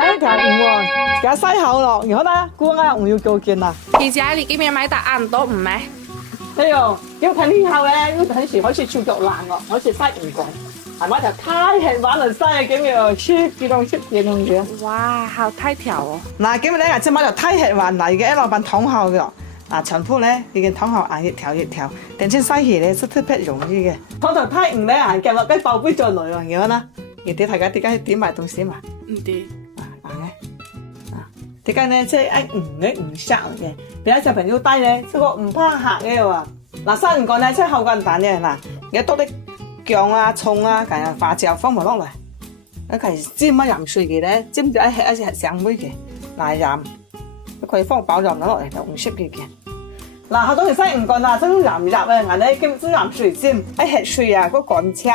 第一條魚喎，而家西口咯，然後呢，估下我要做件啊。而且你今日買答案都唔咩？係喲，要睇呢後咧，要睇時開始超足爛咯，開始西唔過，係咪就太吃玩就西嘅咁樣，切幾檔嘢。哇，好大條哦！嗱，今日咧，隻馬就太吃玩嚟嘅，一老闆桶後嘅。嗱，全部咧已經桶後硬一條一條，等陣西起咧是特別容易嘅。湯頭太硬咧，硬夾落雞爆杯再來喎，然後呢，而啲大家點解點埋東西嘛？唔知。點解呢？即係唔殺嘅，俾啲小朋友帶咧，這個唔怕嚇嘅喎。嗱，生唔乾咧，即係好簡單嘅嗱，而家多啲薑啊、葱啊，咁樣花椒放埋落嚟，一係沾乜鹽水嘅咧，沾咗一吃上杯嘅，嗱鹽，可以放爆鹽落嚟就唔識嘅。嗱，好多時生唔乾啦，將鹽入啊，然後咧跟將鹽水沾，一吃水啊，個乾青，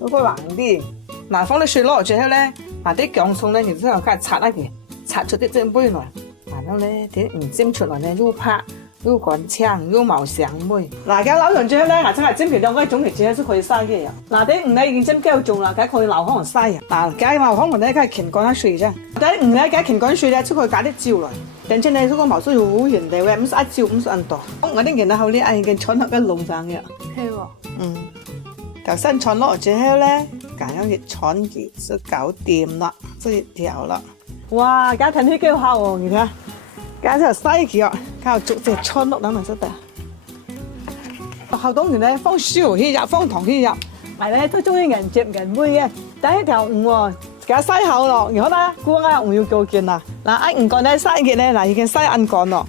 嗰個爛啲。嗱，放啲水落嚟之後咧，嗱啲薑葱咧，然之後開始擦一嘅。擦出啲蒸杯來，然後咧啲唔蒸出來咧又拍又乾青又冇香味。嗱，而家撈完之後咧，嗱真係蒸皮兩個種嚟之後先可以曬嘅。嗱啲魚咧已經蒸夠重啦，梗係可以撈可能曬。嗱，梗係撈可能咧梗係乾乾水啫。啲魚咧梗係乾乾水咧，先可以加啲椒來。等陣咧，嗰個毛水好鹹地嘅，唔使一椒唔使咁多。我啲見到後呢，已經炒落嘅籠上嘅。係喎。頭先炒落之後咧，咁樣熱炒熱就搞掂啦，即係調啦。哇！而家睇啲幾好喎，你睇，而家就西佢，佢就逐隻穿落等嚟識得。後當然咧放燒去入，放糖去入，咪咧都中意人接人妹嘅。第一條魚喎，而家西口咯，然後咧估下我要做件啦。嗱，魚乾咧西嘅咧，嗱已經西銀乾咯。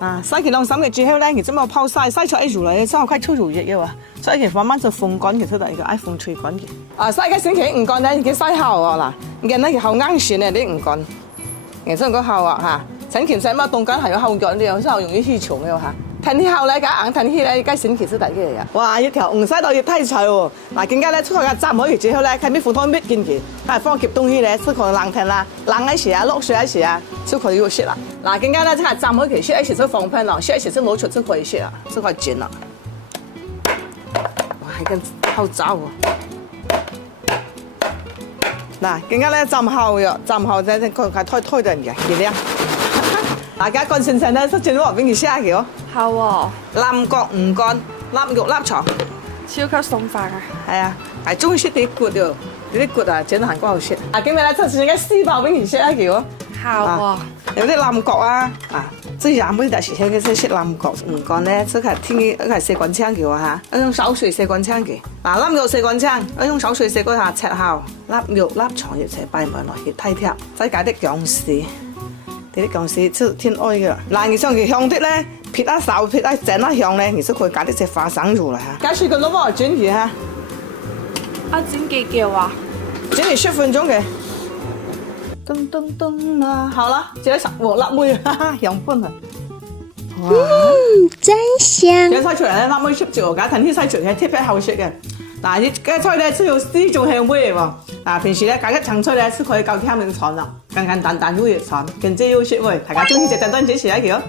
啊，西佢兩三日之後咧，而家咪泡曬，西出一入嚟，之後開出油熱嘅喎，所以其實慢慢就風乾嘅出嚟嘅，愛風吹乾嘅。啊，西嘅星期魚乾咧已經西口喎嗱，而家咧後硬線咧啲魚乾。然之後個後啊嚇，陳其實乜凍緊係有後腳呢樣，之後容易起蟲嘅嚇。褪起後咧，假硬褪起咧，梗係先其實大嘅嘢。哇！一條唔使到要睇菜喎。嗱，更加咧出去嘅浸好完之後咧，睇咩褲湯搣見佢，係放夾東西咧，出去冷停啦，冷嗰時啊，落水嗰時啊，出去要雪啦。嗱，更加咧即係浸好期雪，一時先放噴咯，雪一時先攞出出去雪啊，出去轉啦。哇！係咁好走喎。嗱，更加咧浸後藥，浸後即係佢推人嘅，見唔大家乾淨淨咧，都轉咗話俾你下嘅哦。好喎。腩角唔乾，腩肉腩腸，超級鬆化啊！係啊，係中意食啲骨喎，啲骨啊整到韓國好食。啊，今日咧出前嘅絲包俾你食下嘅哦。好喎。有啲腩角啊，即係每日時聽嘅食腩角唔乾咧，即係天氣係四滾青嘅嚇，一種手碎四滾青嘅。嗱，腩肉四滾青，一種手碎四滾下赤烤，腩肉腩腸一齊擺埋落去睇睇，再加啲薑絲，啲薑絲即係天愛嘅。嗱，而上佢香啲咧，撇一手撇一整一香咧，而且佢加啲隻花生入嚟嚇。加水佢攞幫我轉住嚇。整幾久啊？整嚟10分鐘嘅。噔噔噔啊，好啦，這啲我辣妹，哈哈，香噴啊！哇，真香！而家出嚟咧，辣妹出住家騰啲西廚係特別好食嘅。嗱，呢家菜咧只要絲種香味喎。嗱，平時咧加一層菜咧是可以夠香味炒啦，簡簡單單都可以炒，更加有食味。大家中意就訂單支持一條。